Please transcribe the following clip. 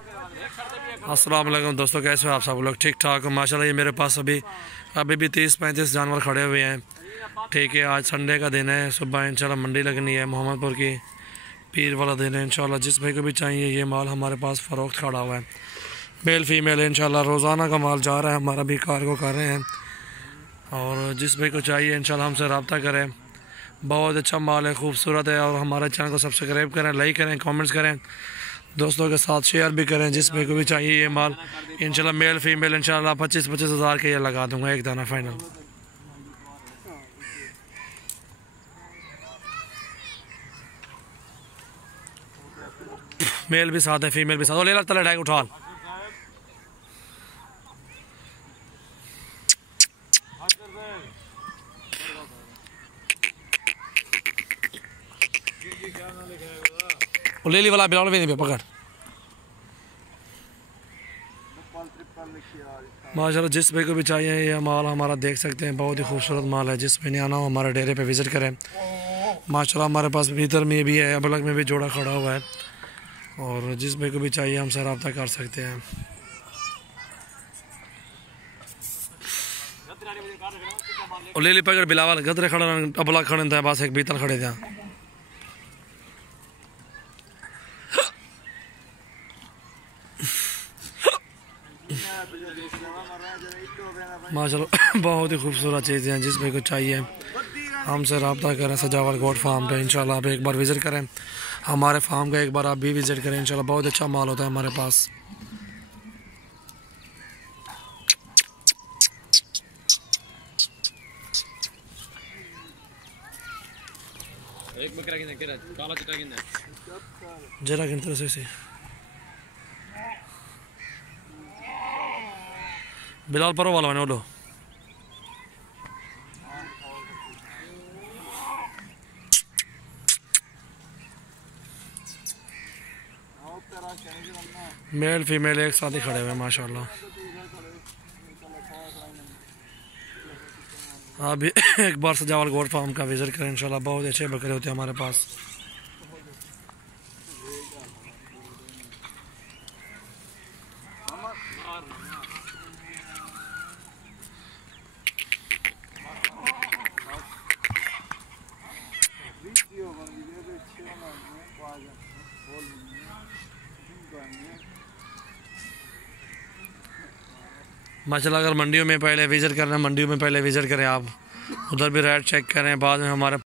अस्सलाम वालेकुम दोस्तों, कैसे हो आप सब लोग? ठीक ठाक हो माशाल्लाह। ये मेरे पास अभी भी 30-35 जानवर खड़े हुए हैं। ठीक है, आज संडे का दिन है, सुबह इंशाल्लाह मंडी लगनी है मोहम्मदपुर की, पीर वाला दिन है इंशाल्लाह। जिस भाई को भी चाहिए ये माल हमारे पास फ़रोख्त खड़ा हुआ है, मेल फीमेल है इंशाल्लाह। रोज़ाना का माल जा रहा है, हमारा भी कार्गो कर रहे हैं। और जिस भाई को चाहिए इंशाल्लाह हमसे रब्ता करें। बहुत अच्छा माल है, खूबसूरत है। और हमारे चैनल को सब्सक्राइब करें, लाइक करें, कमेंट्स करें, दोस्तों के साथ शेयर भी करें। जिस भाई को भी चाहिए ये माल इंशाल्लाह मेल फीमेल इंशाल्लाह 25-25 हज़ार के ये लगा दूंगा एक दाना फाइनल। मेल भी साथ है, फीमेल भी साथ। और ले ला तले डाइक उठा। ले ली वाला बिलाल भी नहीं पे पकड़ माशाल्लाह। जिस भाई को भी चाहिए ये माल हमारा देख सकते हैं, बहुत ही खूबसूरत माल है। जिस भाई ने आना हो हमारे डेरे पे विज़िट करें। माशाल्लाह हमारे पास भीतर में भी है, अबलग में भी जोड़ा खड़ा हुआ है। और जिस भाई को भी चाहिए हमसे रब्ता कर सकते हैं। और ले ली पकड़ बिलावल गदरे खड़ा अबलग खड़े थे, बस एक भीतर खड़े थे। माशाल्लाह बहुत ही खूबसूरत चीज़ें हैं। जिस भाई को चाहिए हमसे रब्ता करें सजावल गोट फार्म पे इंशाल्लाह। आप एक बार विज़िट करें हमारे फार्म का, एक बार आप भी विज़िट करें इंशाल्लाह। बहुत अच्छा माल होता है हमारे पास। एक बकरा काला चिट्टा जरा गिनते से बिलाल परो वाला मैंने बोलो। मेल फीमेल एक साथ ही खड़े हुए माशाल्लाह। आप भी एक बार सजावल गोट फार्म का विजिट करें इंशाल्लाह। बहुत अच्छे बकरे होते हैं हमारे पास। माशाल्लाह अगर मंडियों में पहले विज़िट करना, मंडियों में पहले विज़िट करें आप, उधर भी रेट चेक करें, बाद में हमारे